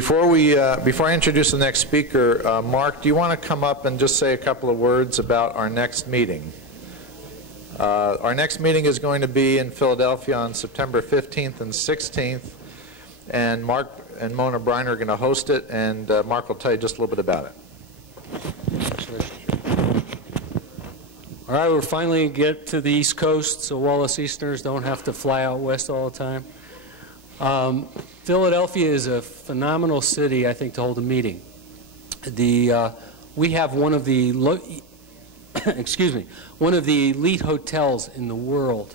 Before I introduce the next speaker, Mark, do you want to come up and just say a couple of words about our next meeting? Our next meeting is going to be in Philadelphia on September 15th and 16th, and Mark and Mona Briner are going to host it, and Mark will tell you just a little bit about it. All right, we're finally get to the East Coast, so Wallace Easterners don't have to fly out west all the time. Philadelphia is a phenomenal city, I think, to hold a meeting. We have one of the excuse me, one of the elite hotels in the world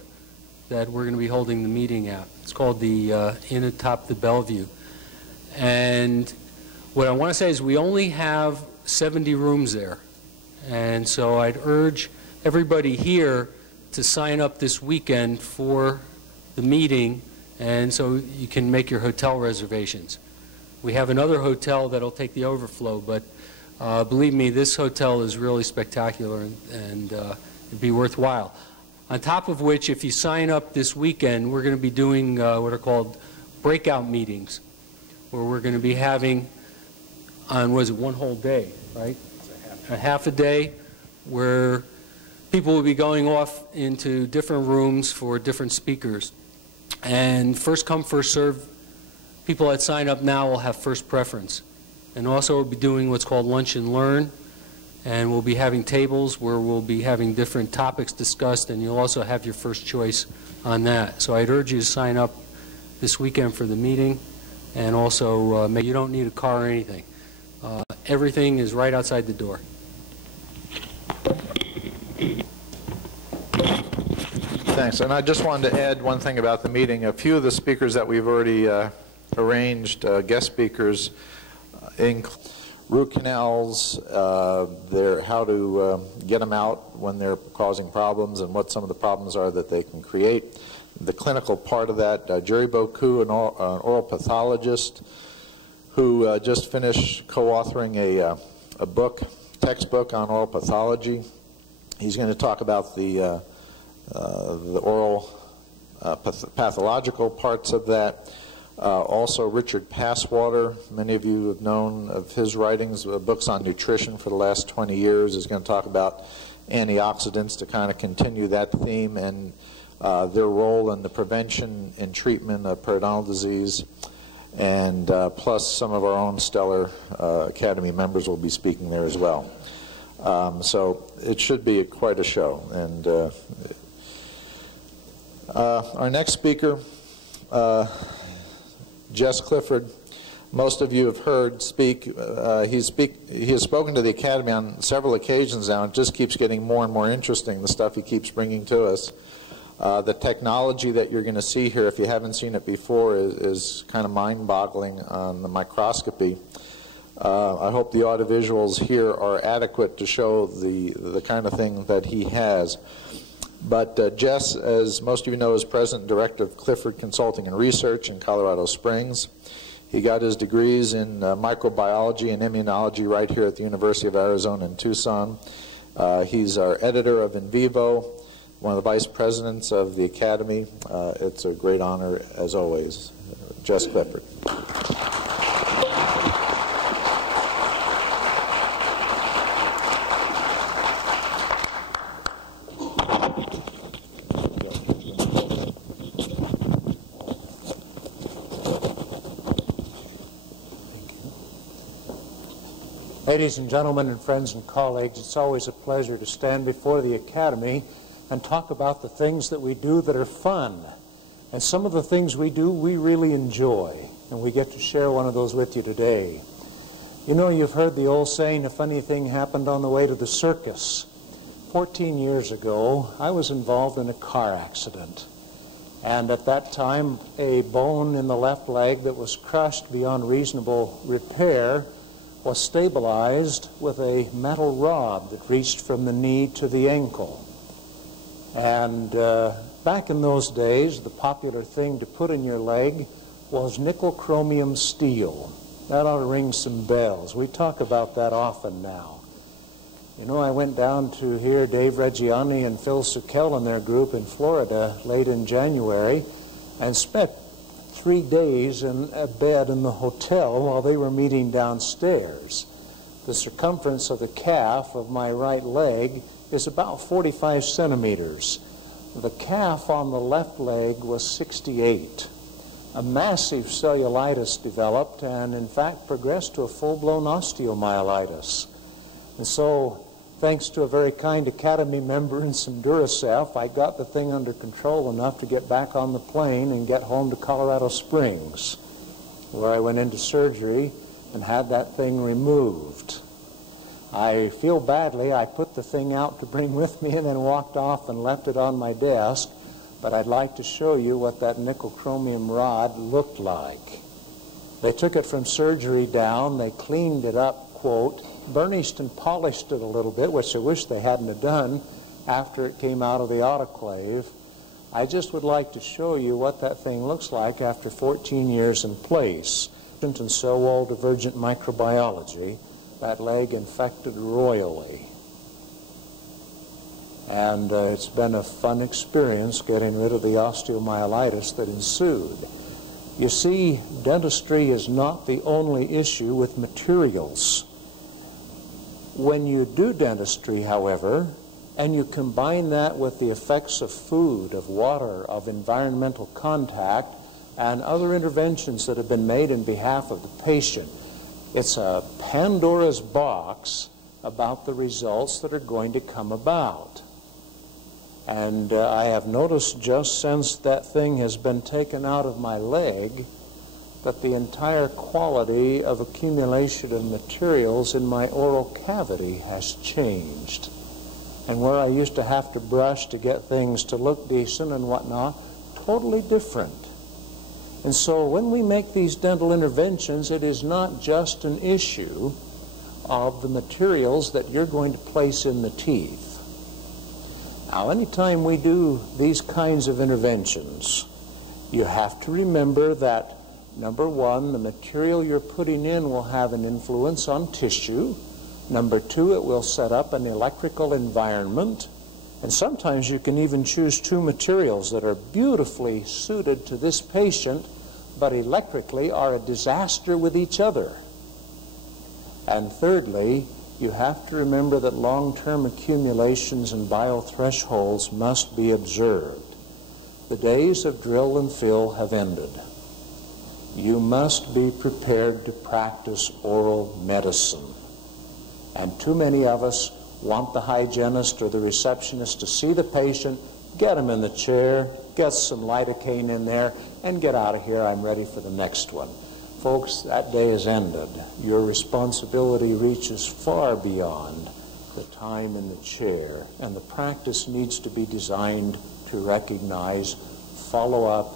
that we're going to be holding the meeting at. It's called the Inn atop the Bellevue. And what I want to say is we only have 70 rooms there. And so I'd urge everybody here to sign up this weekend for the meeting, and so you can make your hotel reservations. We have another hotel that'll take the overflow, but believe me, this hotel is really spectacular, and it'd be worthwhile. On top of which, if you sign up this weekend, we're going to be doing what are called breakout meetings, where we're going to be having on, was it one whole day, right? A half a day, where people will be going off into different rooms for different speakers. And first come, first serve. People that sign up now will have first preference. And also we'll be doing what's called lunch and learn. And we'll be having tables where we'll be having different topics discussed, and you'll also have your first choice on that. So I'd urge you to sign up this weekend for the meeting. And also, you don't need a car or anything. Everything is right outside the door. Thanks. And I just wanted to add one thing about the meeting. A few of the speakers that we've already arranged, guest speakers, include root canals, how to get them out when they're causing problems, and what some of the problems are that they can create. The clinical part of that, Jerry Boku, an oral pathologist who just finished co-authoring a textbook on oral pathology. He's going to talk about the oral pathological parts of that. Also Richard Passwater, many of you have known of his writings, books on nutrition for the last 20 years, is going to talk about antioxidants to kind of continue that theme and their role in the prevention and treatment of periodontal disease. And plus some of our own stellar Academy members will be speaking there as well. So it should be quite a show. And our next speaker, Jess Clifford, most of you have heard speak. He has spoken to the Academy on several occasions now. It just keeps getting more and more interesting, the stuff he keeps bringing to us. The technology that you're going to see here, if you haven't seen it before, is kind of mind-boggling on the microscopy. I hope the audiovisuals here are adequate to show the kind of thing that he has. But Jess, as most of you know, is President and Director of Clifford Consulting and Research in Colorado Springs. He got his degrees in microbiology and immunology right here at the University of Arizona in Tucson. He's our editor of In Vivo, one of the vice presidents of the Academy. It's a great honor, as always. Jess Clifford. Ladies and gentlemen and friends and colleagues, it's always a pleasure to stand before the Academy and talk about the things that we do that are fun. And some of the things we do we really enjoy, and we get to share one of those with you today. You know, you've heard the old saying, a funny thing happened on the way to the circus. 14 years ago, I was involved in a car accident. And at that time, a bone in the left leg that was crushed beyond reasonable repair was stabilized with a metal rod that reached from the knee to the ankle. And back in those days, the popular thing to put in your leg was nickel chromium steel. That ought to ring some bells. We talk about that often now. You know, I went down to hear Dave Reggiani and Phil Sukel and their group in Florida late in January and spent 3 days in a bed in the hotel while they were meeting downstairs. The circumference of the calf of my right leg is about 45 centimeters. The calf on the left leg was 68. A massive cellulitis developed and in fact progressed to a full-blown osteomyelitis. And so, thanks to a very kind Academy member and some Duracell, I got the thing under control enough to get back on the plane and get home to Colorado Springs, where I went into surgery and had that thing removed. I feel badly. I put the thing out to bring with me and then walked off and left it on my desk. But I'd like to show you what that nickel chromium rod looked like. They took it from surgery down. They cleaned it up, quote, burnished and polished it a little bit, which I wish they hadn't have done after it came out of the autoclave. I just would like to show you what that thing looks like after 14 years in place. In cell wall divergent microbiology, that leg infected royally. And it's been a fun experience getting rid of the osteomyelitis that ensued. You see, dentistry is not the only issue with materials. When you do dentistry, however, and you combine that with the effects of food, of water, of environmental contact, and other interventions that have been made in behalf of the patient, it's a Pandora's box about the results that are going to come about. And I have noticed just since that thing has been taken out of my leg that the entire quality of accumulation of materials in my oral cavity has changed. And where I used to have to brush to get things to look decent and whatnot, totally different. And so when we make these dental interventions, it is not just an issue of the materials that you're going to place in the teeth. Now, anytime we do these kinds of interventions, you have to remember that, number one, the material you're putting in will have an influence on tissue. Number two, it will set up an electrical environment. And sometimes you can even choose two materials that are beautifully suited to this patient, but electrically are a disaster with each other. And thirdly, you have to remember that long-term accumulations and biothresholds must be observed. The days of drill and fill have ended. You must be prepared to practice oral medicine. And too many of us want the hygienist or the receptionist to see the patient, get him in the chair, get some lidocaine in there, and get out of here. I'm ready for the next one. Folks, that day is ended. Your responsibility reaches far beyond the time in the chair, and the practice needs to be designed to recognize follow-up,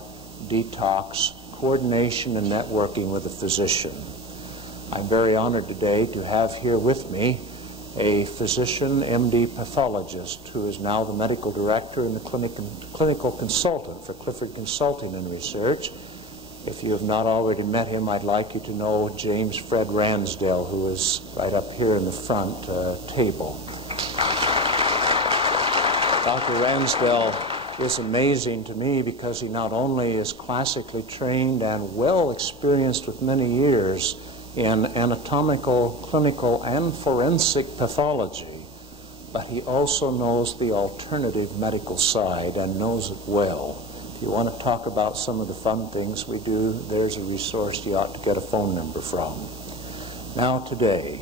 detox, coordination, and networking with a physician. I'm very honored today to have here with me a physician, MD pathologist, who is now the medical director and the clinical consultant for Clifford Consulting and Research. If you have not already met him, I'd like you to know James Fred Ransdell, who is right up here in the front table. Dr. Ransdell is amazing to me because he not only is classically trained and well experienced with many years in anatomical, clinical, and forensic pathology, but he also knows the alternative medical side and knows it well. If you want to talk about some of the fun things we do, there's a resource you ought to get a phone number from. Now today,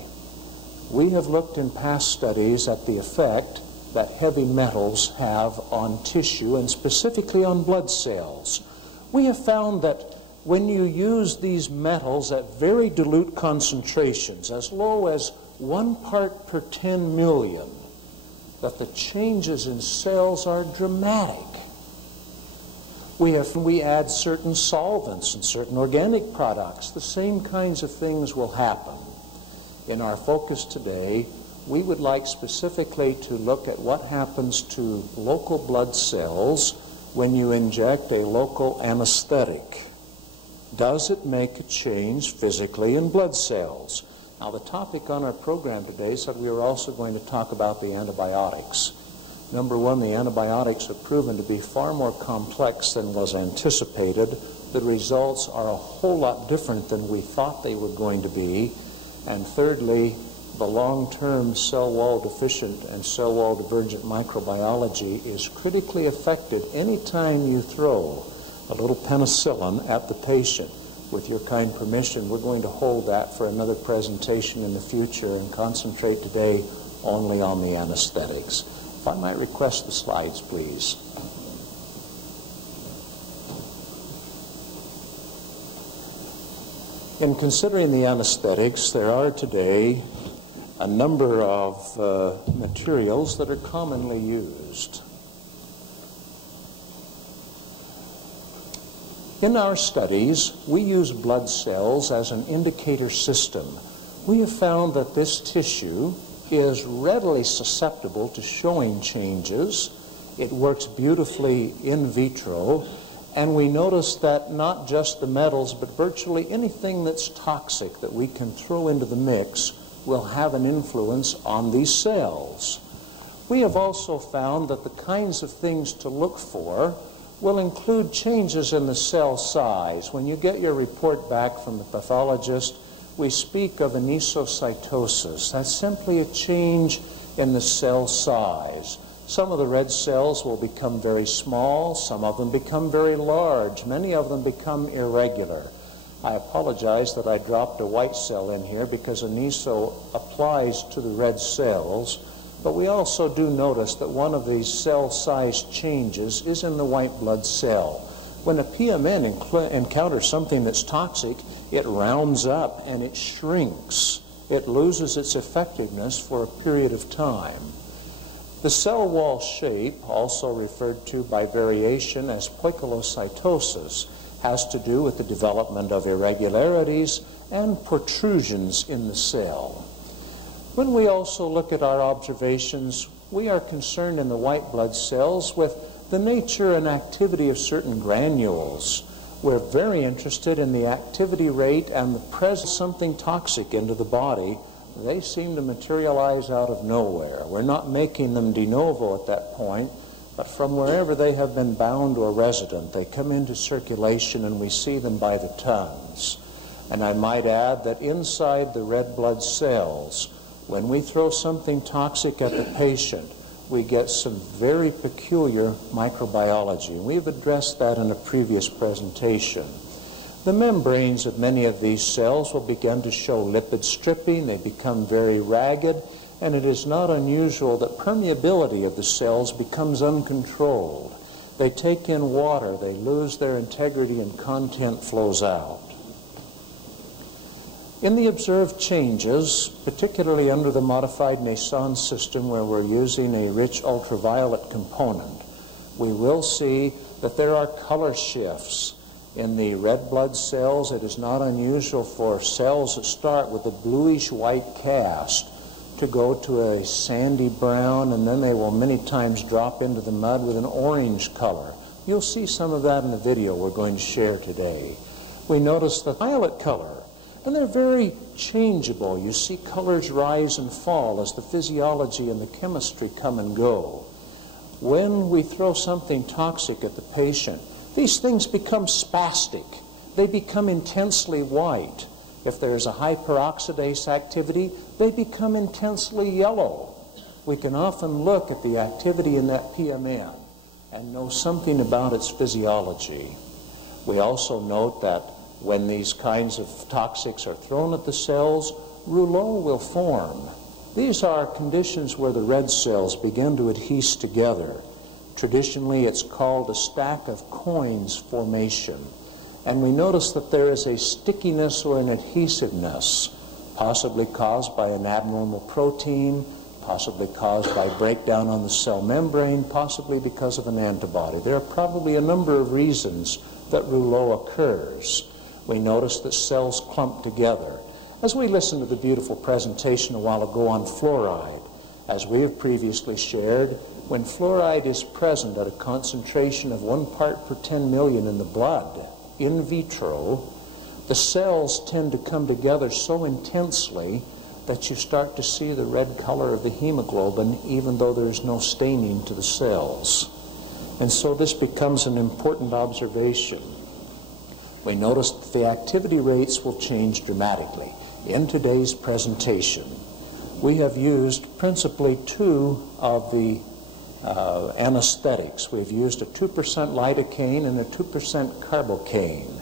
we have looked in past studies at the effect that heavy metals have on tissue and specifically on blood cells. We have found that when you use these metals at very dilute concentrations, as low as 1 part per 10 million, that the changes in cells are dramatic. We add certain solvents and certain organic products. The same kinds of things will happen. In our focus today, we would like specifically to look at what happens to local blood cells when you inject a local anesthetic. Does it make a change physically in blood cells? Now, the topic on our program today said we were also going to talk about the antibiotics. Number one, the antibiotics have proven to be far more complex than was anticipated, the results are a whole lot different than we thought they were going to be. And thirdly, the long-term cell wall deficient and cell wall divergent microbiology is critically affected anytime you throw a little penicillin at the patient. With your kind permission, we're going to hold that for another presentation in the future and concentrate today only on the anesthetics. If I might request the slides, please. In considering the anesthetics, there are today a number of materials that are commonly used. In our studies, we use blood cells as an indicator system. We have found that this tissue is readily susceptible to showing changes. It works beautifully in vitro, and we notice that not just the metals, but virtually anything that's toxic that we can throw into the mix will have an influence on these cells. We have also found that the kinds of things to look for will include changes in the cell size. When you get your report back from the pathologist, we speak of anisocytosis. That's simply a change in the cell size. Some of the red cells will become very small, some of them become very large, many of them become irregular. I apologize that I dropped a white cell in here because aniso applies to the red cells, but we also do notice that one of these cell size changes is in the white blood cell. When a PMN encounters something that's toxic, it rounds up and it shrinks. It loses its effectiveness for a period of time. The cell wall shape, also referred to by variation as poikilocytosis, has to do with the development of irregularities and protrusions in the cell. When we also look at our observations, we are concerned in the white blood cells with the nature and activity of certain granules. We're very interested in the activity rate and the presence of something toxic into the body. They seem to materialize out of nowhere. We're not making them de novo at that point, but from wherever they have been bound or resident, they come into circulation and we see them by the tons. And I might add that inside the red blood cells, when we throw something toxic at the patient, we get some very peculiar microbiology. We've addressed that in a previous presentation. The membranes of many of these cells will begin to show lipid stripping. They become very ragged, and it is not unusual that permeability of the cells becomes uncontrolled. They take in water, they lose their integrity, and content flows out. In the observed changes, particularly under the modified Nason system where we're using a rich ultraviolet component, we will see that there are color shifts. In the red blood cells, it is not unusual for cells that start with a bluish-white cast to go to a sandy brown, and then they will many times drop into the mud with an orange color. You'll see some of that in the video we're going to share today. We notice the violet color, and they're very changeable. You see colors rise and fall as the physiology and the chemistry come and go. When we throw something toxic at the patient, these things become spastic. They become intensely white. If there's a hyperoxidase activity, they become intensely yellow. We can often look at the activity in that PMN and know something about its physiology. We also note that when these kinds of toxics are thrown at the cells, rouleaux will form. These are conditions where the red cells begin to adhere together. Traditionally, it's called a stack of coins formation. And we notice that there is a stickiness or an adhesiveness, possibly caused by an abnormal protein, possibly caused by breakdown on the cell membrane, possibly because of an antibody. There are probably a number of reasons that rouleau occurs. We notice that cells clump together. As we listened to the beautiful presentation a while ago on fluoride, as we have previously shared, when fluoride is present at a concentration of 1 part per 10 million in the blood, in vitro, the cells tend to come together so intensely that you start to see the red color of the hemoglobin even though there's no staining to the cells. And so this becomes an important observation. we notice that the activity rates will change dramatically. In today's presentation, we have used principally two of the anesthetics. We've used a 2% lidocaine and a 2% carbocaine.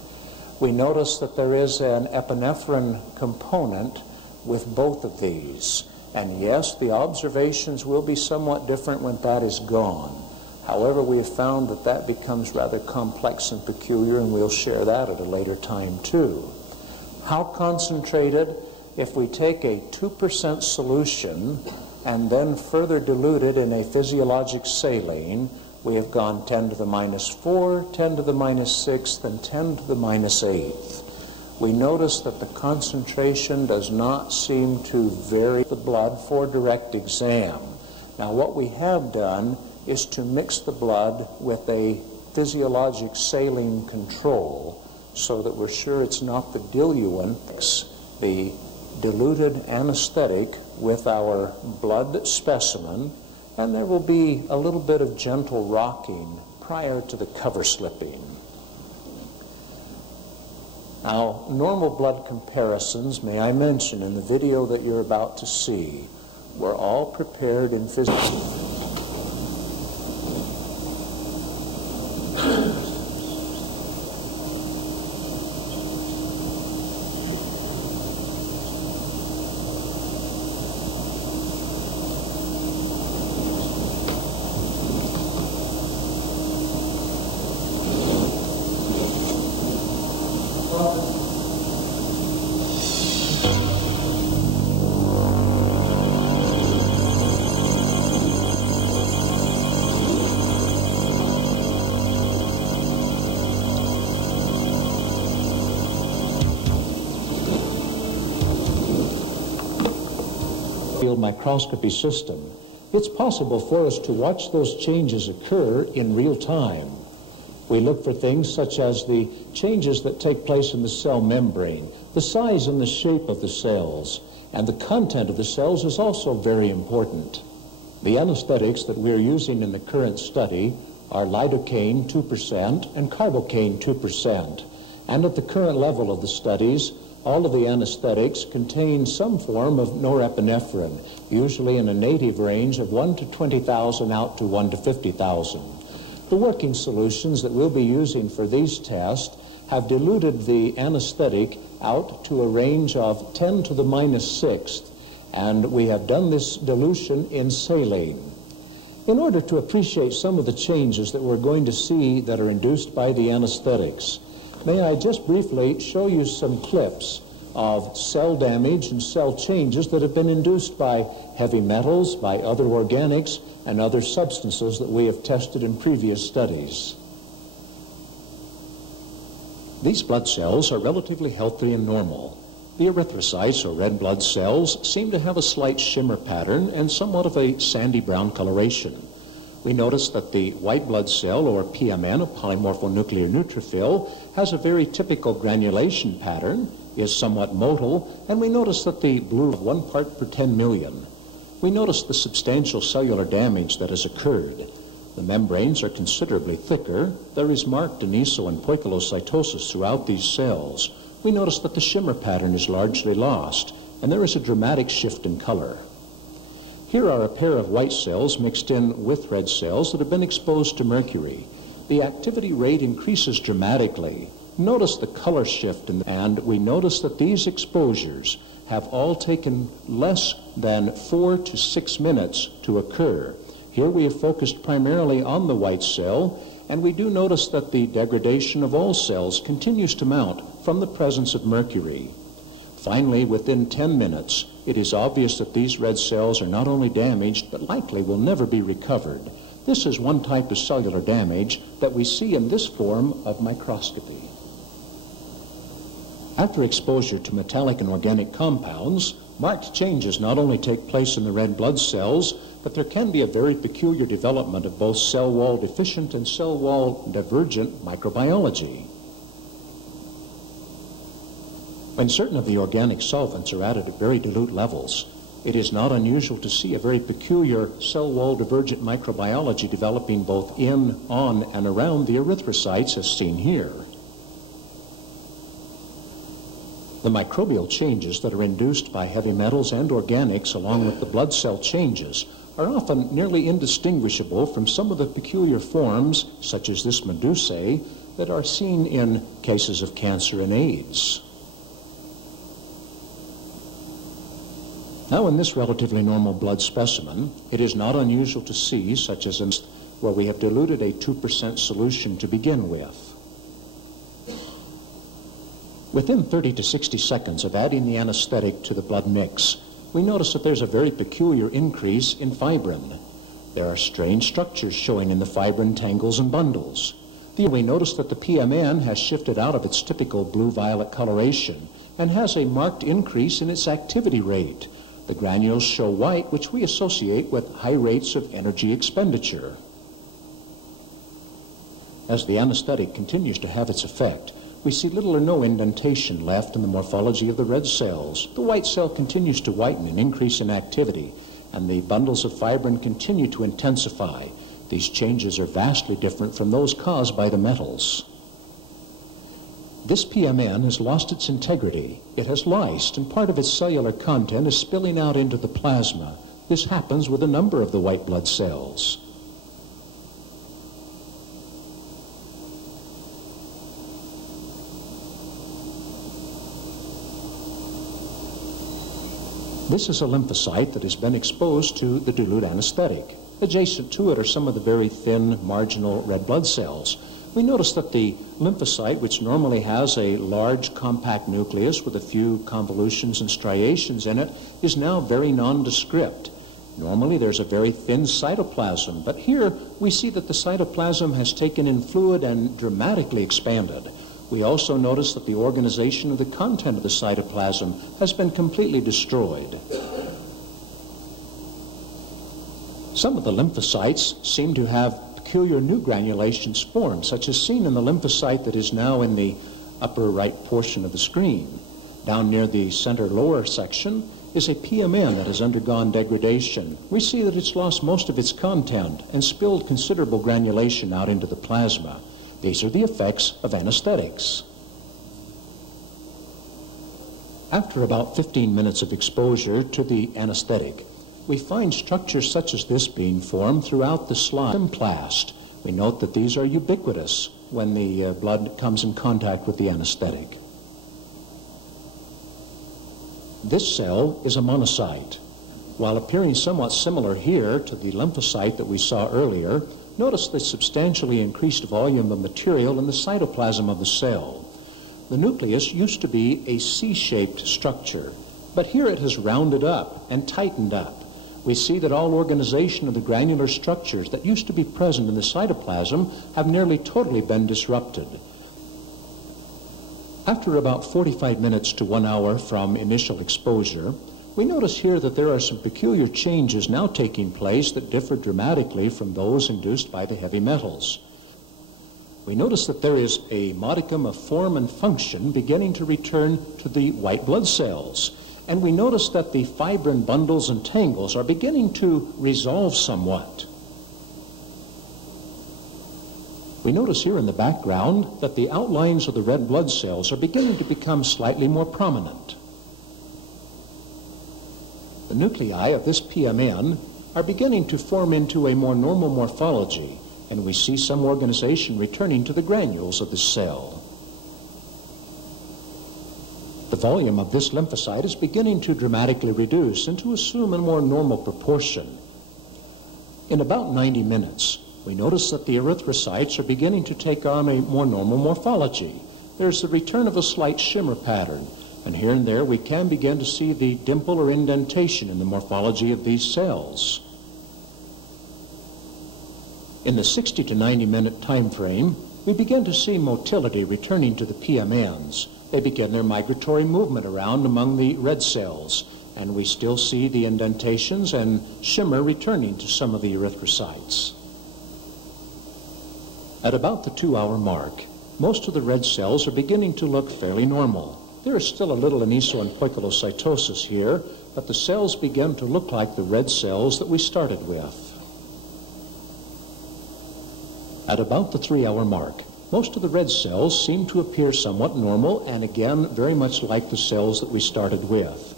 We notice that there is an epinephrine component with both of these. And yes, the observations will be somewhat different when that is gone. However, we have found that that becomes rather complex and peculiar, and we'll share that at a later time too. How concentrated? If we take a 2% solution and then further dilute it in a physiologic saline, we have gone 10 to the minus 4, 10 to the minus 6th, and 10 to the minus 8th. We notice that the concentration does not seem to vary the blood for direct exam. Now, what we have done is to mix the blood with a physiologic saline control so that we're sure it's not the diluent, the diluted anesthetic with our blood specimen, and there will be a little bit of gentle rocking prior to the cover slipping. Now, normal blood comparisons, may I mention, in the video that you're about to see, were all prepared in physical. Microscopy system, it's possible for us to watch those changes occur in real time. We look for things such as the changes that take place in the cell membrane, the size and the shape of the cells, and the content of the cells is also very important. The anesthetics that we're using in the current study are lidocaine 2% and carbocaine 2%. And at the current level of the studies, all of the anesthetics contain some form of norepinephrine, usually in a native range of 1 to 20,000 out to 1 to 50,000. The working solutions that we'll be using for these tests have diluted the anesthetic out to a range of 10 to the minus 6th, and we have done this dilution in saline. In order to appreciate some of the changes that we're going to see that are induced by the anesthetics, may I just briefly show you some clips of cell damage and cell changes that have been induced by heavy metals, by other organics, and other substances that we have tested in previous studies. These blood cells are relatively healthy and normal. The erythrocytes, or red blood cells, seem to have a slight shimmer pattern and somewhat of a sandy brown coloration. We notice that the white blood cell, or PMN, a polymorphonuclear neutrophil, has a very typical granulation pattern, is somewhat motile, and we notice that the blue of 1 part per 10 million. We notice the substantial cellular damage that has occurred. The membranes are considerably thicker. There is marked aneso and poikilocytosis throughout these cells. We notice that the shimmer pattern is largely lost, and there is a dramatic shift in color. Here are a pair of white cells mixed in with red cells that have been exposed to mercury. The activity rate increases dramatically. Notice the color shift, and we notice that these exposures have all taken less than 4 to 6 minutes to occur. Here we have focused primarily on the white cell, and we do notice that the degradation of all cells continues to mount from the presence of mercury. Finally, within 10 minutes, it is obvious that these red cells are not only damaged, but likely will never be recovered. This is one type of cellular damage that we see in this form of microscopy. After exposure to metallic and organic compounds, marked changes not only take place in the red blood cells, but there can be a very peculiar development of both cell wall deficient and cell wall divergent microbiology. When certain of the organic solvents are added at very dilute levels, it is not unusual to see a very peculiar cell wall divergent microbiology developing both in, on, and around the erythrocytes as seen here. The microbial changes that are induced by heavy metals and organics along with the blood cell changes are often nearly indistinguishable from some of the peculiar forms, such as this medusae, that are seen in cases of cancer and AIDS. Now, in this relatively normal blood specimen, it is not unusual to see, such as in where we have diluted a 2% solution to begin with. Within 30 to 60 seconds of adding the anesthetic to the blood mix, we notice that there's a very peculiar increase in fibrin. There are strange structures showing in the fibrin tangles and bundles. We notice that the PMN has shifted out of its typical blue-violet coloration and has a marked increase in its activity rate. The granules show white, which we associate with high rates of energy expenditure. As the anesthetic continues to have its effect, we see little or no indentation left in the morphology of the red cells. The white cell continues to whiten and increase in activity, and the bundles of fibrin continue to intensify. These changes are vastly different from those caused by the metals. This PMN has lost its integrity. It has lysed, and part of its cellular content is spilling out into the plasma. This happens with a number of the white blood cells. This is a lymphocyte that has been exposed to the dilute anesthetic. Adjacent to it are some of the very thin, marginal red blood cells. We notice that the lymphocyte, which normally has a large, compact nucleus with a few convolutions and striations in it, is now very nondescript. Normally there's a very thin cytoplasm, but here we see that the cytoplasm has taken in fluid and dramatically expanded. We also notice that the organization of the content of the cytoplasm has been completely destroyed. Some of the lymphocytes seem to have peculiar new granulations formed, such as seen in the lymphocyte that is now in the upper right portion of the screen. Down near the center lower section is a PMN that has undergone degradation. We see that it's lost most of its content and spilled considerable granulation out into the plasma. These are the effects of anesthetics. After about 15 minutes of exposure to the anesthetic, we find structures such as this being formed throughout the slide. Symplast. We note that these are ubiquitous when the blood comes in contact with the anesthetic. This cell is a monocyte. While appearing somewhat similar here to the lymphocyte that we saw earlier, notice the substantially increased volume of material in the cytoplasm of the cell. The nucleus used to be a C-shaped structure, but here it has rounded up and tightened up. We see that all organization of the granular structures that used to be present in the cytoplasm have nearly totally been disrupted. After about 45 minutes to 1 hour from initial exposure, we notice here that there are some peculiar changes now taking place that differ dramatically from those induced by the heavy metals. We notice that there is a modicum of form and function beginning to return to the white blood cells. And we notice that the fibrin bundles and tangles are beginning to resolve somewhat. We notice here in the background that the outlines of the red blood cells are beginning to become slightly more prominent. The nuclei of this PMN are beginning to form into a more normal morphology, and we see some organization returning to the granules of the cell. The volume of this lymphocyte is beginning to dramatically reduce and to assume a more normal proportion. In about 90 minutes, we notice that the erythrocytes are beginning to take on a more normal morphology. There's the return of a slight shimmer pattern, and here and there we can begin to see the dimple or indentation in the morphology of these cells. In the 60 to 90 minute time frame, we begin to see motility returning to the PMNs. They begin their migratory movement around among the red cells, and we still see the indentations and shimmer returning to some of the erythrocytes. At about the 2-hour mark, most of the red cells are beginning to look fairly normal. There is still a little aniso and poikilocytosis here, but the cells begin to look like the red cells that we started with. At about the 3-hour mark, most of the red cells seem to appear somewhat normal and again very much like the cells that we started with.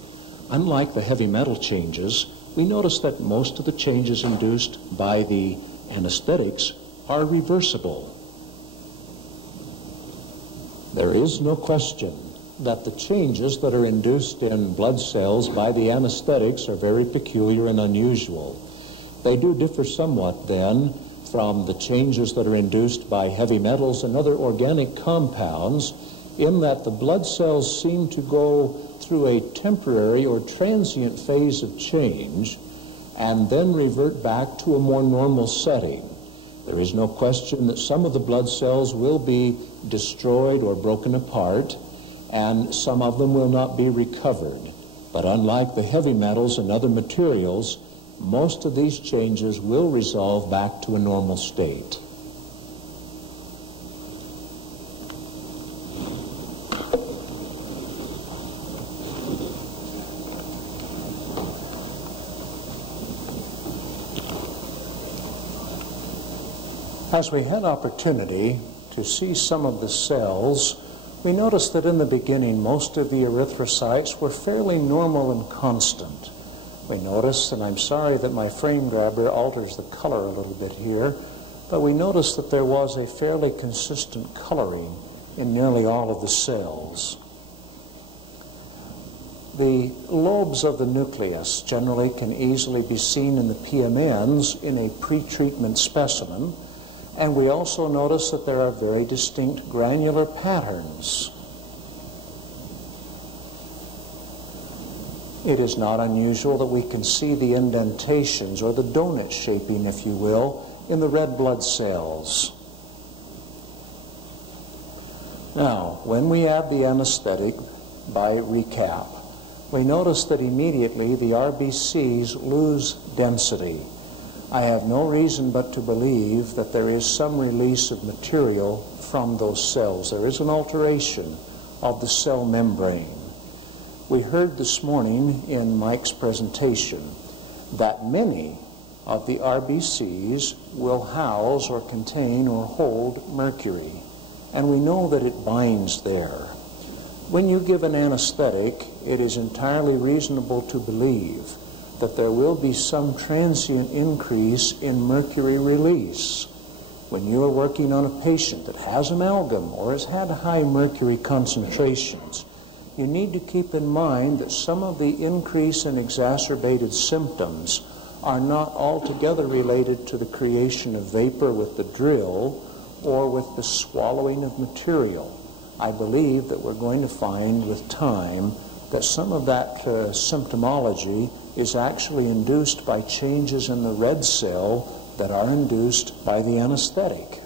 Unlike the heavy metal changes, we notice that most of the changes induced by the anesthetics are reversible. There is no question that the changes that are induced in blood cells by the anesthetics are very peculiar and unusual. They do differ somewhat then from the changes that are induced by heavy metals and other organic compounds, in that the blood cells seem to go through a temporary or transient phase of change and then revert back to a more normal setting. There is no question that some of the blood cells will be destroyed or broken apart, and some of them will not be recovered. But unlike the heavy metals and other materials, most of these changes will resolve back to a normal state. As we had opportunity to see some of the cells, we noticed that in the beginning most of the erythrocytes were fairly normal and constant. We notice, and I'm sorry that my frame grabber alters the color a little bit here, but we noticed that there was a fairly consistent coloring in nearly all of the cells. The lobes of the nucleus generally can easily be seen in the PMNs in a pre-treatment specimen, and we also notice that there are very distinct granular patterns. It is not unusual that we can see the indentations, or the donut shaping, if you will, in the red blood cells. Now, when we add the anesthetic by recap, we notice that immediately the RBCs lose density. I have no reason but to believe that there is some release of material from those cells. There is an alteration of the cell membrane. We heard this morning in Mike's presentation that many of the RBCs will house or contain or hold mercury, and we know that it binds there. When you give an anesthetic, it is entirely reasonable to believe that there will be some transient increase in mercury release. When you are working on a patient that has amalgam or has had high mercury concentrations, you need to keep in mind that some of the increase in exacerbated symptoms are not altogether related to the creation of vapor with the drill or with the swallowing of material. I believe that we're going to find with time that some of that symptomology is actually induced by changes in the red cell that are induced by the anesthetic.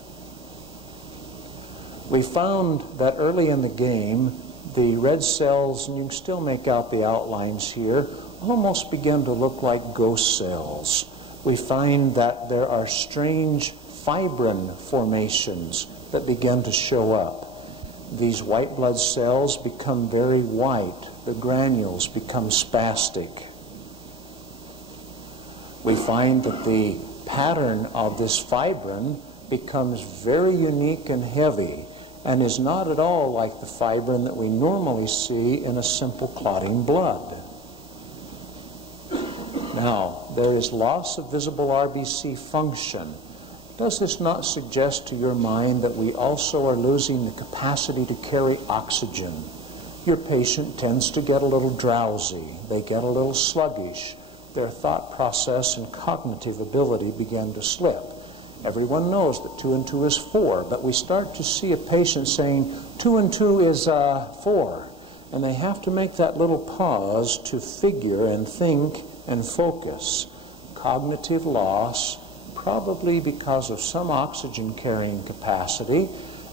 We found that early in the game, the red cells, and you can still make out the outlines here, almost begin to look like ghost cells. We find that there are strange fibrin formations that begin to show up. These white blood cells become very white. The granules become spastic. We find that the pattern of this fibrin becomes very unique and heavy, and is not at all like the fibrin that we normally see in a simple clotting blood. Now, there is loss of visible RBC function. Does this not suggest to your mind that we also are losing the capacity to carry oxygen? Your patient tends to get a little drowsy. They get a little sluggish. Their thought process and cognitive ability begin to slip. Everyone knows that 2 and 2 is 4, but we start to see a patient saying 2 and 2 is 4, and they have to make that little pause to figure and think and focus. Cognitive loss, probably because of some oxygen carrying capacity,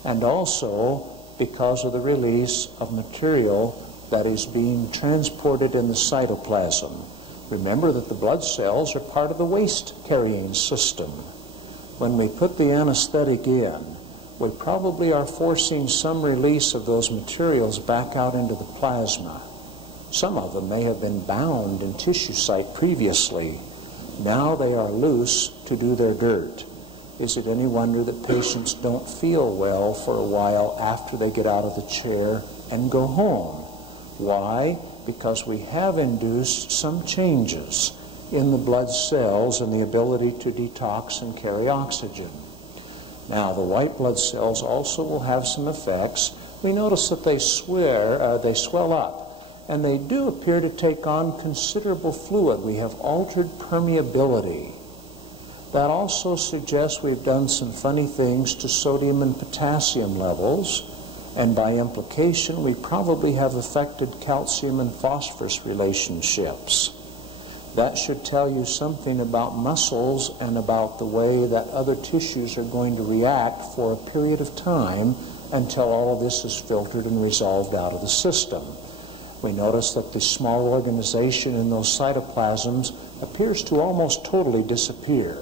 and also because of the release of material that is being transported in the cytoplasm. Remember that the blood cells are part of the waste carrying system. When we put the anesthetic in, we probably are forcing some release of those materials back out into the plasma. Some of them may have been bound in tissue site previously. Now they are loose to do their dirt. Is it any wonder that patients don't feel well for a while after they get out of the chair and go home? Why? Because we have induced some changes in the blood cells and the ability to detox and carry oxygen. Now, the white blood cells also will have some effects. We notice that they swell up, and they do appear to take on considerable fluid. We have altered permeability. That also suggests we've done some funny things to sodium and potassium levels, and by implication, we probably have affected calcium and phosphorus relationships. That should tell you something about muscles and about the way that other tissues are going to react for a period of time until all of this is filtered and resolved out of the system. We notice that the small organization in those cytoplasms appears to almost totally disappear.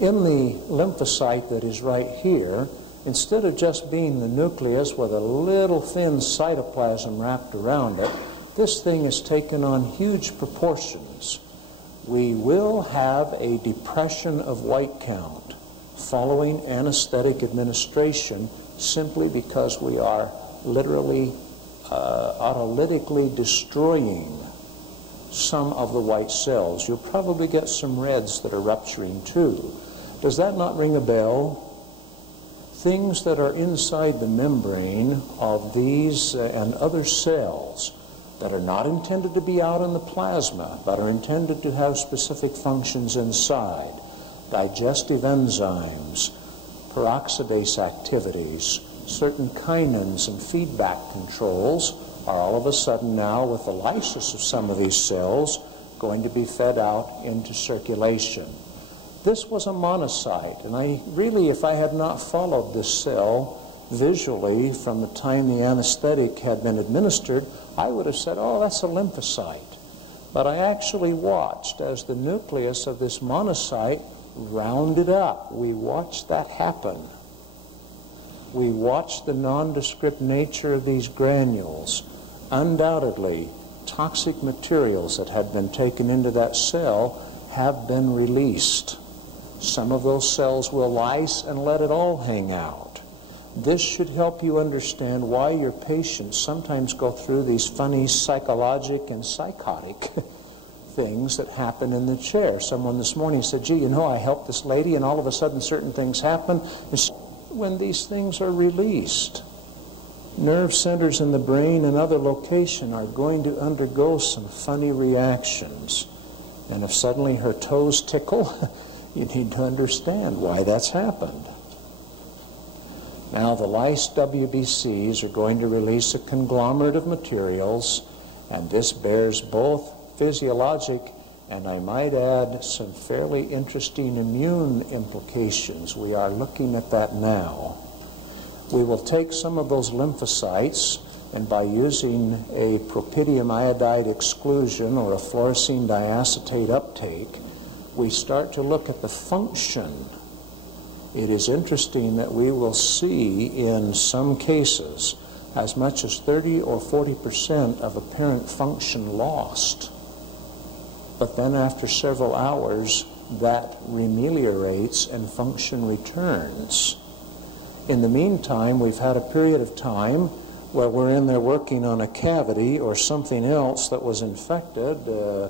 In the lymphocyte that is right here, instead of just being the nucleus with a little thin cytoplasm wrapped around it, this thing has taken on huge proportions. We will have a depression of white count following anesthetic administration simply because we are literally autolytically destroying some of the white cells. You'll probably get some reds that are rupturing too. Does that not ring a bell? Things that are inside the membrane of these and other cells that are not intended to be out in the plasma, but are intended to have specific functions inside. Digestive enzymes, peroxidase activities, certain kinins and feedback controls are all of a sudden now, with the lysis of some of these cells, going to be fed out into circulation. This was a monocyte, and I really, if I had not followed this cell visually from the time the anesthetic had been administered, I would have said, oh, that's a lymphocyte. But I actually watched as the nucleus of this monocyte rounded up. We watched that happen. We watched the nondescript nature of these granules. Undoubtedly, toxic materials that had been taken into that cell have been released. Some of those cells will lyse and let it all hang out. This should help you understand why your patients sometimes go through these funny psychologic and psychotic things that happen in the chair. Someone this morning said, gee, you know, I helped this lady and all of a sudden certain things happen. When these things are released, nerve centers in the brain and other location are going to undergo some funny reactions. And if suddenly her toes tickle, you need to understand why that's happened. Now, the lysed WBCs are going to release a conglomerate of materials, and this bears both physiologic and, I might add, some fairly interesting immune implications. We are looking at that now. We will take some of those lymphocytes, and by using a propidium iodide exclusion or a fluorescein diacetate uptake, we start to look at the function. It is interesting that we will see in some cases as much as 30 or 40% of apparent function lost. But then after several hours, that remeliorates and function returns. In the meantime, we've had a period of time where we're in there working on a cavity or something else that was infected,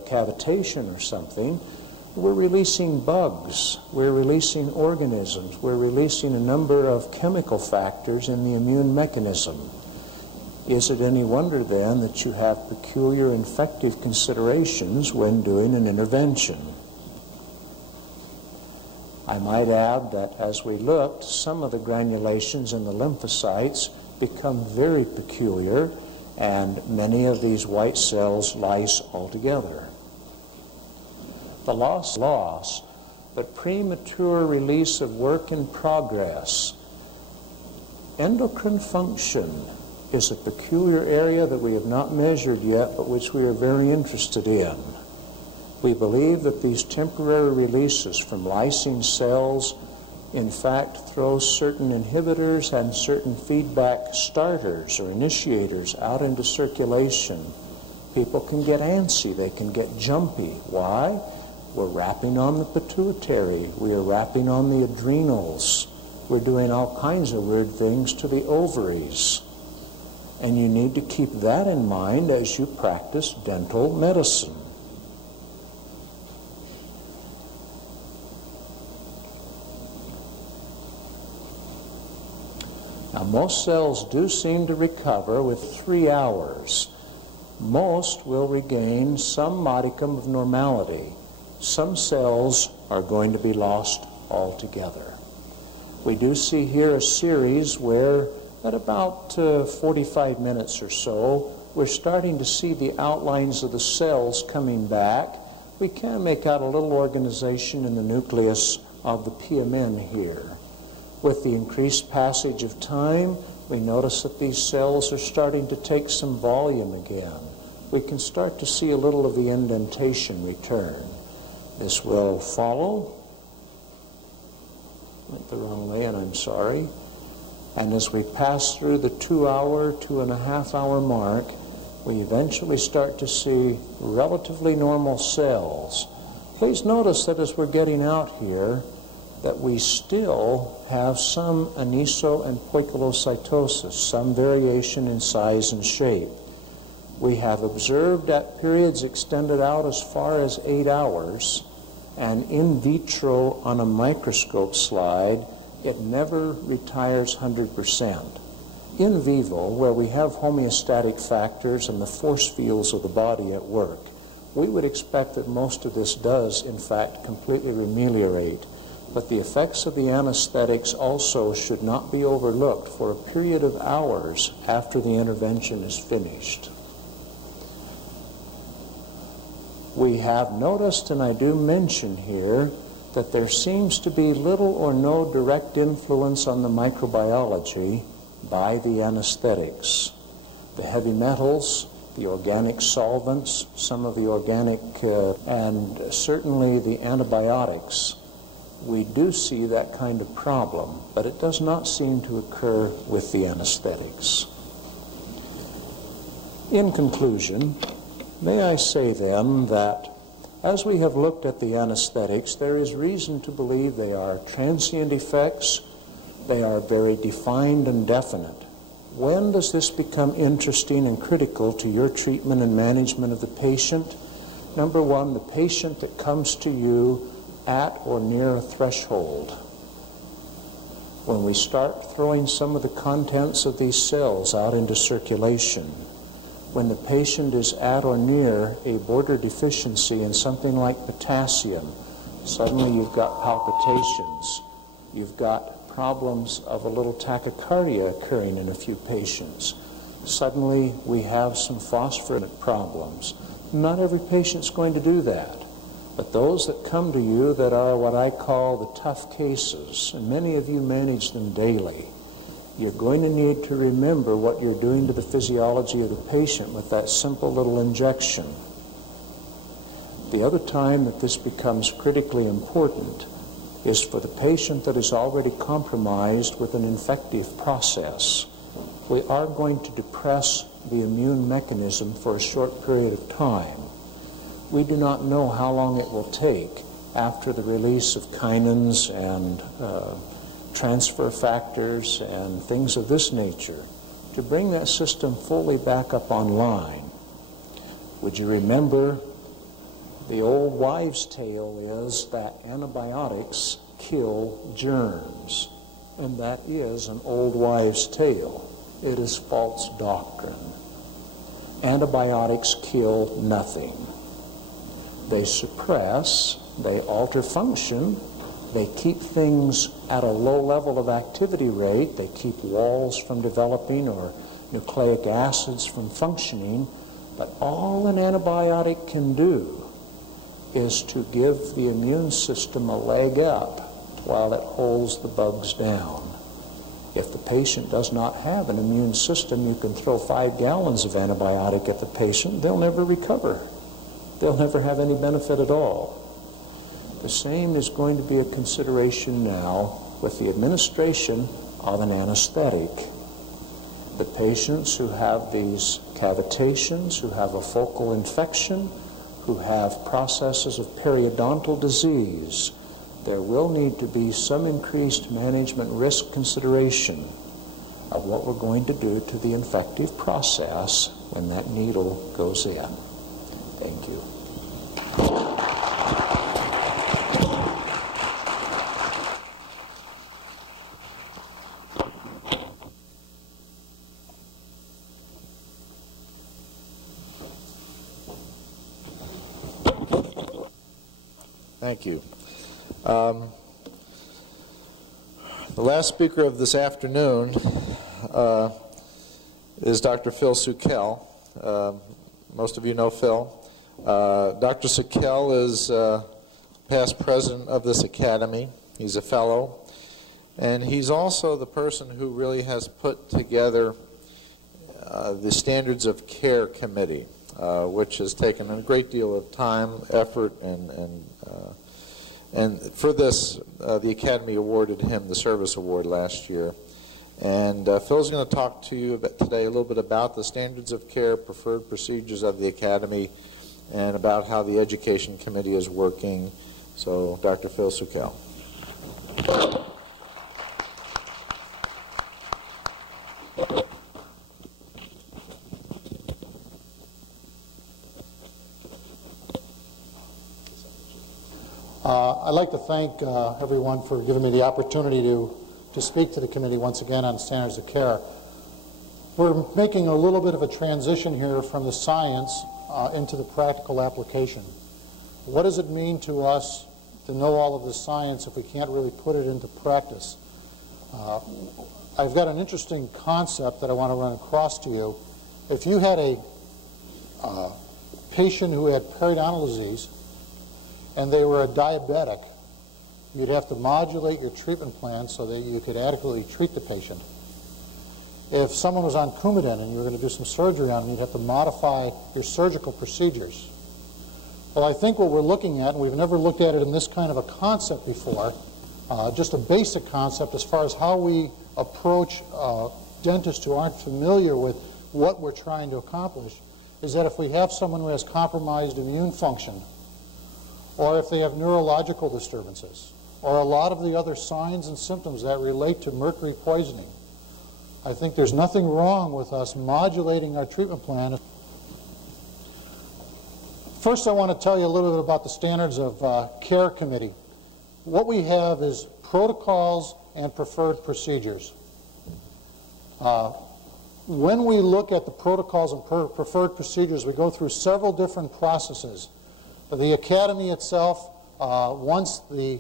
cavitation or something. We're releasing bugs, we're releasing organisms, we're releasing a number of chemical factors in the immune mechanism. Is it any wonder then that you have peculiar infective considerations when doing an intervention? I might add that as we looked, some of the granulations in the lymphocytes become very peculiar, and many of these white cells lyse altogether. The loss, but premature release of work in progress. Endocrine function is a peculiar area that we have not measured yet, but which we are very interested in. We believe that these temporary releases from lysine cells, in fact, throw certain inhibitors and certain feedback starters or initiators out into circulation. People can get antsy, they can get jumpy. Why? We're wrapping on the pituitary. We are wrapping on the adrenals. We're doing all kinds of weird things to the ovaries. And you need to keep that in mind as you practice dental medicine. Now, most cells do seem to recover with 3 hours. Most will regain some modicum of normality. Some cells are going to be lost altogether. We do see here a series where at about 45 minutes or so, we're starting to see the outlines of the cells coming back. We can make out a little organization in the nucleus of the PMN here. With the increased passage of time, we notice that these cells are starting to take some volume again. We can start to see a little of the indentation return. This will follow. Went the wrong way, and I'm sorry. And as we pass through the 2-hour, 2.5-hour mark, we eventually start to see relatively normal cells. Please notice that as we're getting out here, that we still have some aniso and poikilocytosis, some variation in size and shape. We have observed at periods extended out as far as 8 hours, and in vitro on a microscope slide, it never retires 100%. In vivo, where we have homeostatic factors and the force fields of the body at work, we would expect that most of this does, in fact, completely ameliorate. But the effects of the anesthetics also should not be overlooked for a period of hours after the intervention is finished. We have noticed, and I do mention here, that there seems to be little or no direct influence on the microbiology by the anesthetics. The heavy metals, the organic solvents, some of the organic, and certainly the antibiotics, we do see that kind of problem, but it does not seem to occur with the anesthetics. In conclusion, may I say then that as we have looked at the anesthetics, there is reason to believe they are transient effects. They are very defined and definite. When does this become interesting and critical to your treatment and management of the patient? Number one, the patient that comes to you at or near a threshold. When we start throwing some of the contents of these cells out into circulation, when the patient is at or near a border deficiency in something like potassium, suddenly you've got palpitations, you've got problems of a little tachycardia occurring in a few patients. Suddenly we have some phosphorus problems. Not every patient's going to do that. But those that come to you that are what I call the tough cases, and many of you manage them daily, you're going to need to remember what you're doing to the physiology of the patient with that simple little injection. The other time that this becomes critically important is for the patient that is already compromised with an infective process. We are going to depress the immune mechanism for a short period of time. We do not know how long it will take after the release of kinins and transfer factors and things of this nature to bring that system fully back up online. Would you remember the old wives' tale is that antibiotics kill germs, and that is an old wives' tale. It is false doctrine. Antibiotics kill nothing. They suppress, they alter function, they keep things at a low level of activity rate, they keep walls from developing or nucleic acids from functioning, but all an antibiotic can do is to give the immune system a leg up while it holds the bugs down. If the patient does not have an immune system, you can throw 5 gallons of antibiotic at the patient, they'll never recover. They'll never have any benefit at all. The same is going to be a consideration now with the administration of an anesthetic. The patients who have these cavitations, who have a focal infection, who have processes of periodontal disease, there will need to be some increased management risk consideration of what we're going to do to the infective process when that needle goes in. Thank you. Thank you. The last speaker of this afternoon is Dr. Phil Sukel. Most of you know Phil. Dr. Sukel is past president of this academy. He's a fellow. And he's also the person who really has put together the Standards of Care Committee, which has taken a great deal of time, effort, and for this, the Academy awarded him the Service Award last year. And Phil's going to talk to you today a little bit about the Standards of Care, preferred procedures of the Academy, and about how the Education Committee is working. So, Dr. Phil Sukel. I'd like to thank everyone for giving me the opportunity to speak to the committee once again on standards of care. We're making a little bit of a transition here from the science into the practical application. What does it mean to us to know all of the science if we can't really put it into practice? I've got an interesting concept that I want to run across to you. If you had a patient who had periodontal disease and they were a diabetic, you'd have to modulate your treatment plan so that you could adequately treat the patient. If someone was on Coumadin and you were going to do some surgery on them, you'd have to modify your surgical procedures. Well, I think what we're looking at, and we've never looked at it in this kind of a concept before, just a basic concept as far as how we approach dentists who aren't familiar with what we're trying to accomplish, is that if we have someone who has compromised immune function, or if they have neurological disturbances, or a lot of the other signs and symptoms that relate to mercury poisoning, I think there's nothing wrong with us modulating our treatment plan. First, I want to tell you a little bit about the Standards of Care Committee. What we have is protocols and preferred procedures. When we look at the protocols and preferred procedures, we go through several different processes. The Academy itself, once the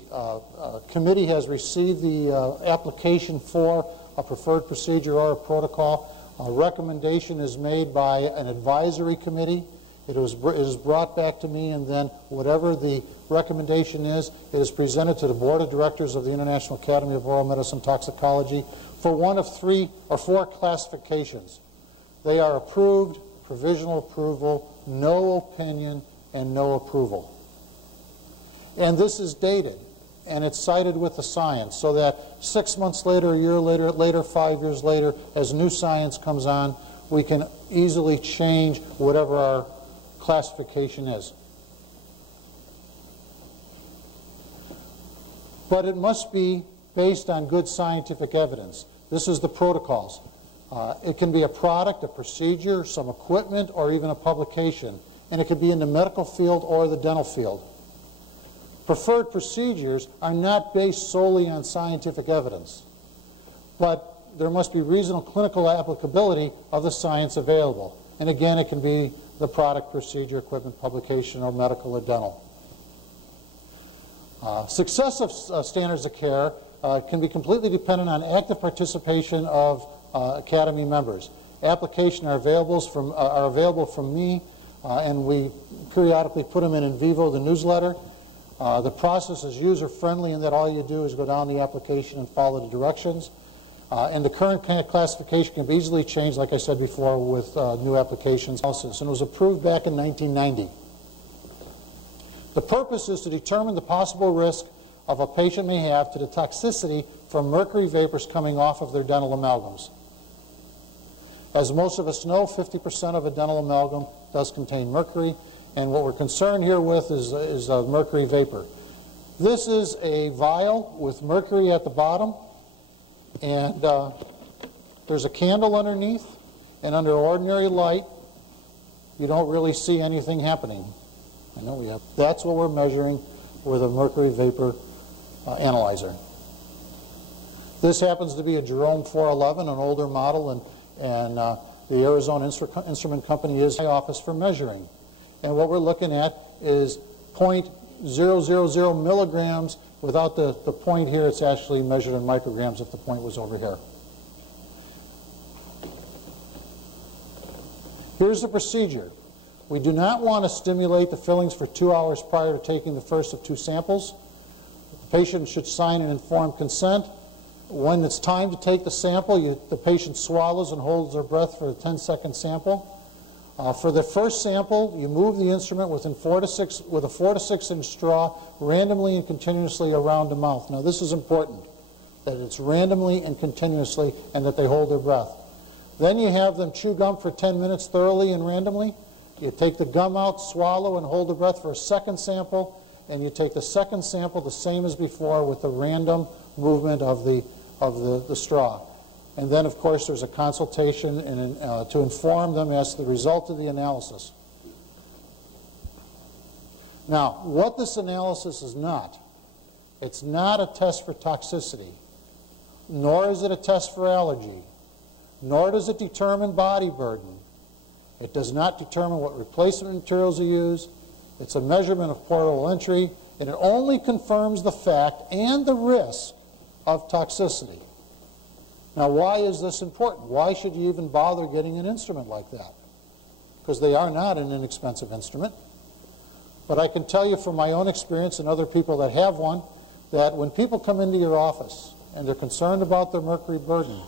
committee has received the application for a preferred procedure or a protocol, a recommendation is made by an advisory committee. It is brought back to me, and then whatever the recommendation is, it is presented to the Board of Directors of the International Academy of Oral Medicine Toxicology for one of 3 or 4 classifications. They are approved, provisional approval, no opinion, and no approval. And this is dated, and it's cited with the science, so that 6 months later, a year later, 5 years later, as new science comes on, we can easily change whatever our classification is. But it must be based on good scientific evidence. This is the protocols. It can be a product, a procedure, some equipment, or even a publication. And it could be in the medical field or the dental field. Preferred procedures are not based solely on scientific evidence, but there must be reasonable clinical applicability of the science available. And again, it can be the product, procedure, equipment, publication, or medical or dental. Success of standards of care can be completely dependent on active participation of Academy members. Applications are available from me, and we periodically put them in vivo, the newsletter. The process is user-friendly in that all you do is go down the application and follow the directions. And the current classification can be easily changed, like I said before, with new applications. And it was approved back in 1990. The purpose is to determine the possible risk of a patient may have to the toxicity from mercury vapors coming off of their dental amalgams. As most of us know, 50% of a dental amalgam does contain mercury, And what we're concerned here with is mercury vapor. This is a vial with mercury at the bottom, and there's a candle underneath, and under ordinary light, you don't really see anything happening. I know we have. That's what we're measuring with a mercury vapor analyzer. This happens to be a Jerome 411, an older model, and the Arizona Instrument Company is my office for measuring. And what we're looking at is 0.000 milligrams. Without the point here, it's actually measured in micrograms if the point was over here. Here's the procedure. We do not want to stimulate the fillings for 2 hours prior to taking the first of 2 samples. The patient should sign an informed consent. When it's time to take the sample, the patient swallows and holds their breath for a 10-second sample. For the first sample, you move the instrument with a 4 to 6 inch straw randomly and continuously around the mouth. Now this is important, that it's randomly and continuously and that they hold their breath. Then you have them chew gum for 10 minutes thoroughly and randomly. You take the gum out, swallow, and hold the breath for a second sample, and you take the second sample the same as before with the random movement of the straw. And then, of course, there's a consultation to inform them as to the result of the analysis. Now, what this analysis is not, it's not a test for toxicity, nor is it a test for allergy, nor does it determine body burden. It does not determine what replacement materials you use. It's a measurement of portal entry, and it only confirms the fact and the risk of toxicity. Now, why is this important? Why should you even bother getting an instrument like that? Because they are not an inexpensive instrument. But I can tell you from my own experience and other people that have one, that when people come into your office and they're concerned about their mercury burden,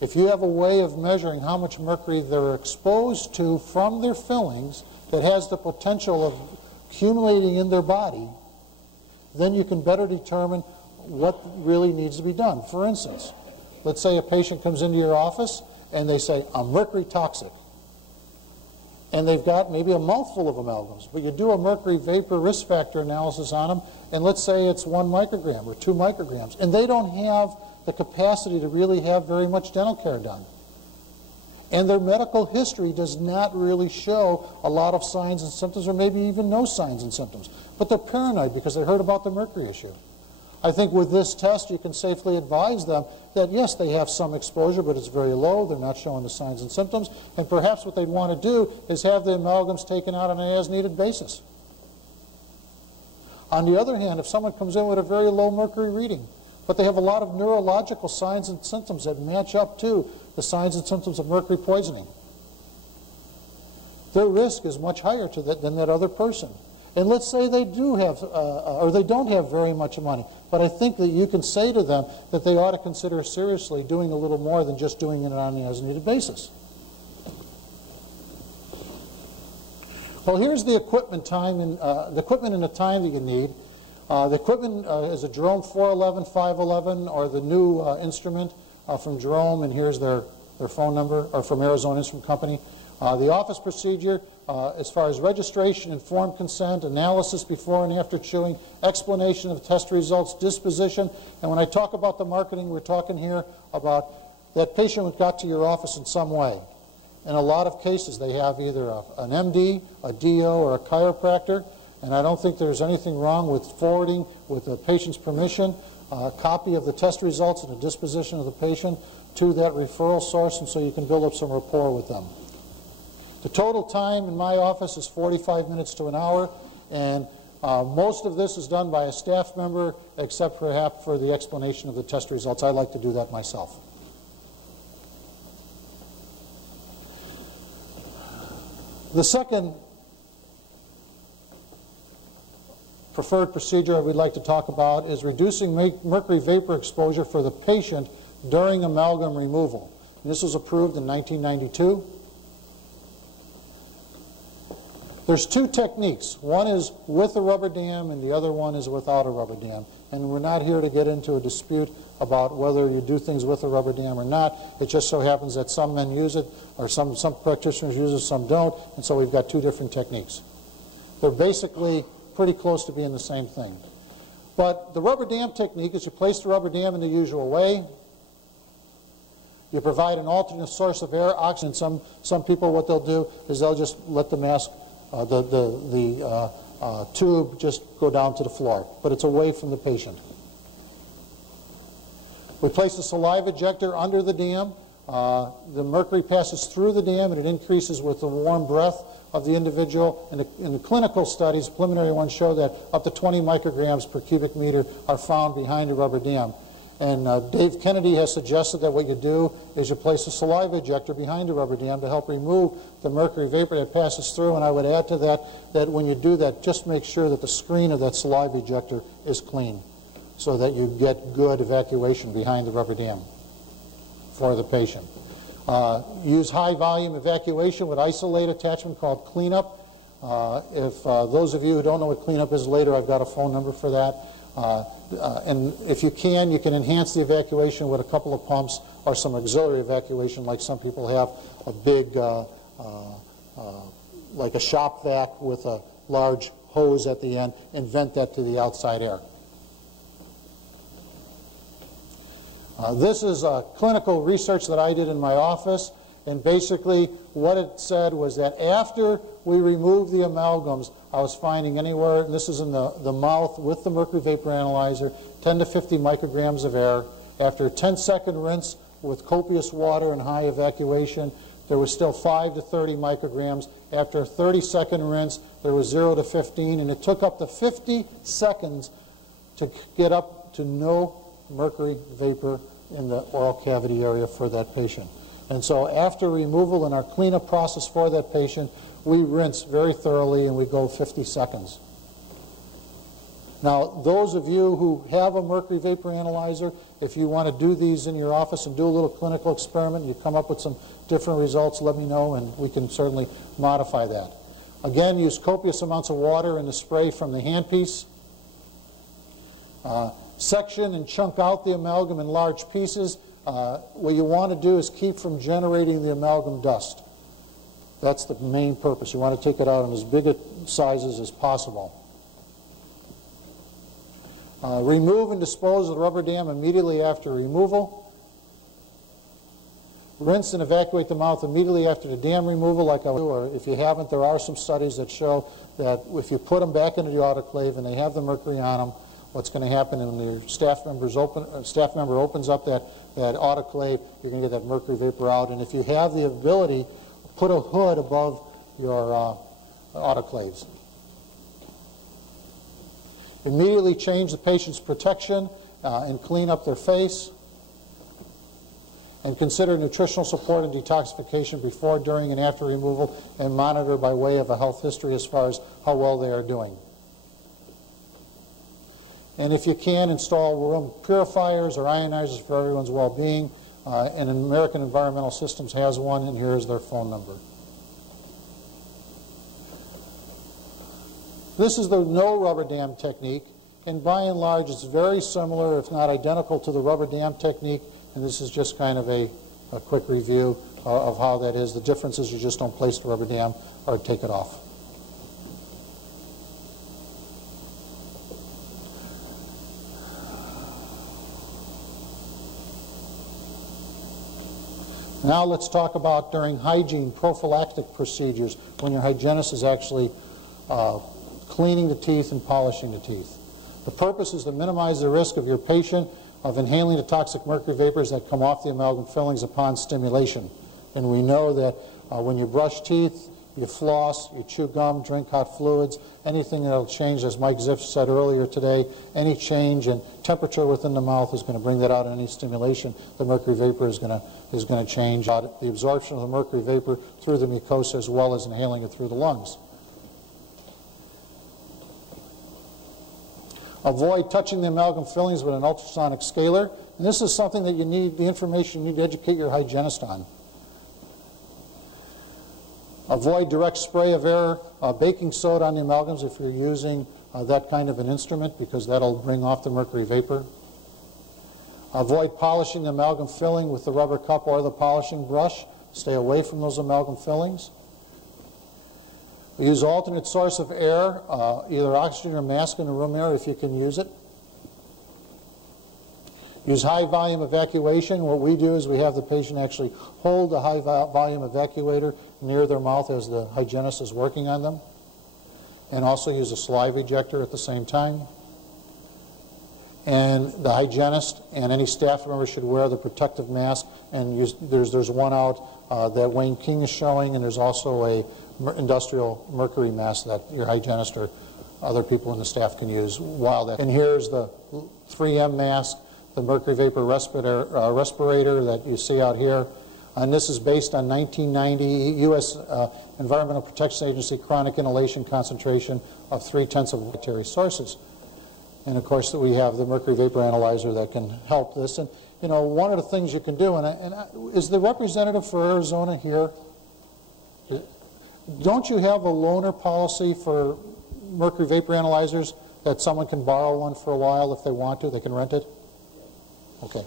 if you have a way of measuring how much mercury they're exposed to from their fillings that has the potential of accumulating in their body, then you can better determine what really needs to be done. For instance, let's say a patient comes into your office and they say, I'm mercury toxic. And they've got maybe a mouthful of amalgams, but you do a mercury vapor risk factor analysis on them, and let's say it's 1 microgram or 2 micrograms, and they don't have the capacity to really have very much dental care done. And their medical history does not really show a lot of signs and symptoms, or maybe even no signs and symptoms. But they're paranoid because they heard about the mercury issue. I think with this test you can safely advise them that yes, they have some exposure, but it's very low, they're not showing the signs and symptoms, and perhaps what they'd want to do is have the amalgams taken out on an as-needed basis. On the other hand, if someone comes in with a very low mercury reading, but they have a lot of neurological signs and symptoms that match up to the signs and symptoms of mercury poisoning, their risk is much higher than that other person. And let's say they do have, or they don't have very much money, but I think that you can say to them that they ought to consider seriously doing a little more than just doing it on an as-needed basis. Well, here's the equipment time and the equipment and the time that you need. The equipment is a Jerome 411, 511, or the new instrument from Jerome, and here's their phone number, or from Arizona Instrument Company. The office procedure, as far as registration, informed consent, analysis before and after chewing, explanation of test results, disposition, and when I talk about the marketing, we're talking here about that patient got to your office in some way. In a lot of cases, they have either an MD, a DO, or a chiropractor, and I don't think there's anything wrong with forwarding, with the patient's permission, a copy of the test results and a disposition of the patient to that referral source, and so you can build up some rapport with them. The total time in my office is 45 minutes to an hour, and most of this is done by a staff member, except perhaps for the explanation of the test results. I like to do that myself. The second preferred procedure we'd like to talk about is reducing mercury vapor exposure for the patient during amalgam removal. And this was approved in 1992. There's two techniques. One is with a rubber dam and the other one is without a rubber dam. And we're not here to get into a dispute about whether you do things with a rubber dam or not. It just so happens that some men use it, or some practitioners use it, some don't, and so we've got two different techniques. They're basically pretty close to being the same thing. But the rubber dam technique is you place the rubber dam in the usual way. You provide an alternate source of air, oxygen. Some people, what they'll do is they'll just let the mask, the tube just go down to the floor, but it's away from the patient. We place the saliva ejector under the dam. The mercury passes through the dam and it increases with the warm breath of the individual. In the clinical studies, preliminary ones show that up to 20 micrograms per cubic meter are found behind a rubber dam. And Dave Kennedy has suggested that what you do is you place a saliva ejector behind a rubber dam to help remove the mercury vapor that passes through. And I would add to that that when you do that, just make sure that the screen of that saliva ejector is clean so that you get good evacuation behind the rubber dam for the patient. Use high volume evacuation with isolate attachment called cleanup. If those of you who don't know what cleanup is later, I've got a phone number for that. And if you can enhance the evacuation with a couple of pumps or some auxiliary evacuation, like some people have a big, like a shop vac with a large hose at the end, and vent that to the outside air. This is clinical research that I did in my office, and basically what it said was that after we removed the amalgams, I was finding anywhere, and this is in the mouth with the mercury vapor analyzer, 10 to 50 micrograms of air. After a 10-second rinse with copious water and high evacuation, there was still 5 to 30 micrograms. After a 30-second rinse, there was 0 to 15, and it took up to 50 seconds to get up to no mercury vapor in the oral cavity area for that patient. And so after removal in our cleanup process for that patient, we rinse very thoroughly and we go 50 seconds. Now, those of you who have a mercury vapor analyzer, if you want to do these in your office and do a little clinical experiment, you come up with some different results, let me know and we can certainly modify that. Again, use copious amounts of water in the spray from the handpiece. Section and chunk out the amalgam in large pieces. What you want to do is keep from generating the amalgam dust. That's the main purpose. You want to take it out in as big sizes as possible. Remove and dispose of the rubber dam immediately after removal. Rinse and evacuate the mouth immediately after the dam removal, like I would do, or if you haven't, there are some studies that show that if you put them back into the autoclave and they have the mercury on them, what's going to happen when your staff member opens up that autoclave, you're going to get that mercury vapor out. And if you have the ability, put a hood above your autoclaves. Immediately change the patient's protection and clean up their face. And consider nutritional support and detoxification before, during, and after removal, and monitor by way of a health history as far as how well they are doing. And if you can, install room purifiers or ionizers for everyone's well-being. And American Environmental Systems has one, and here is their phone number. This is the no rubber dam technique, and by and large it's very similar, if not identical, to the rubber dam technique, and this is just kind of a quick review of how that is. The difference is you just don't place the rubber dam or take it off. Now let's talk about during hygiene prophylactic procedures when your hygienist is actually cleaning the teeth and polishing the teeth. The purpose is to minimize the risk of your patient of inhaling the toxic mercury vapors that come off the amalgam fillings upon stimulation. And we know that when you brush teeth, you floss, you chew gum, drink hot fluids, anything that will change, as Mike Ziff said earlier today, any change in temperature within the mouth is going to bring that out in any stimulation. The mercury vapor is going to change the absorption of the mercury vapor through the mucosa as well as inhaling it through the lungs. Avoid touching the amalgam fillings with an ultrasonic scaler. And this is something that you need, the information you need to educate your hygienist on. Avoid direct spray of air, baking soda on the amalgams if you're using that kind of an instrument, because that'll bring off the mercury vapor. Avoid polishing the amalgam filling with the rubber cup or the polishing brush. Stay away from those amalgam fillings. We use alternate source of air, either oxygen or mask in the room air if you can use it. Use high volume evacuation. What we do is we have the patient actually hold the high volume evacuator near their mouth as the hygienist is working on them. And also use a saliva ejector at the same time. And the hygienist and any staff member should wear the protective mask. And there's one out that Wayne King is showing, and there's also a industrial mercury mask that your hygienist or other people in the staff can use while that. And here's the 3M mask, the mercury vapor respirator that you see out here. And this is based on 1990 U.S. Environmental Protection Agency chronic inhalation concentration of 0.3 of voluntary sources. And of course, we have the mercury vapor analyzer that can help this. And you know, one of the things you can do, is the representative for Arizona here? Don't you have a loaner policy for mercury vapor analyzers that someone can borrow one for a while if they want to? They can rent it? Okay.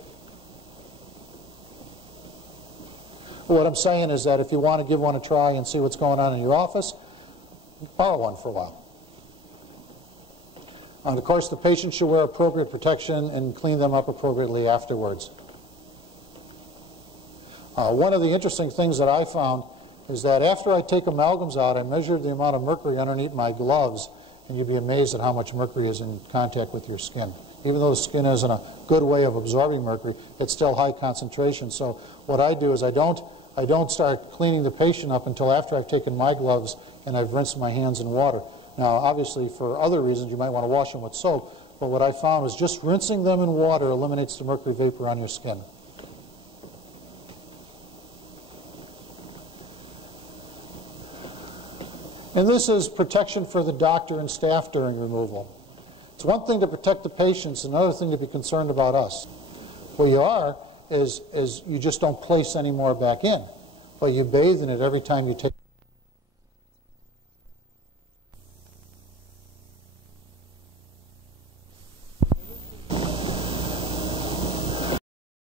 What I'm saying is that if you want to give one a try and see what's going on in your office, borrow one for a while. And of course, the patient should wear appropriate protection and clean them up appropriately afterwards. One of the interesting things that I found is that after I take amalgams out, I measured the amount of mercury underneath my gloves, and you'd be amazed at how much mercury is in contact with your skin. Even though the skin isn't a good way of absorbing mercury, it's still high concentration. So what I do is I don't start cleaning the patient up until after I've taken my gloves and I've rinsed my hands in water. Now, obviously, for other reasons, you might want to wash them with soap, but what I found was just rinsing them in water eliminates the mercury vapor on your skin. And this is protection for the doctor and staff during removal. It's one thing to protect the patients, another thing to be concerned about us. What you are is you just don't place any more back in, but you bathe in it every time you take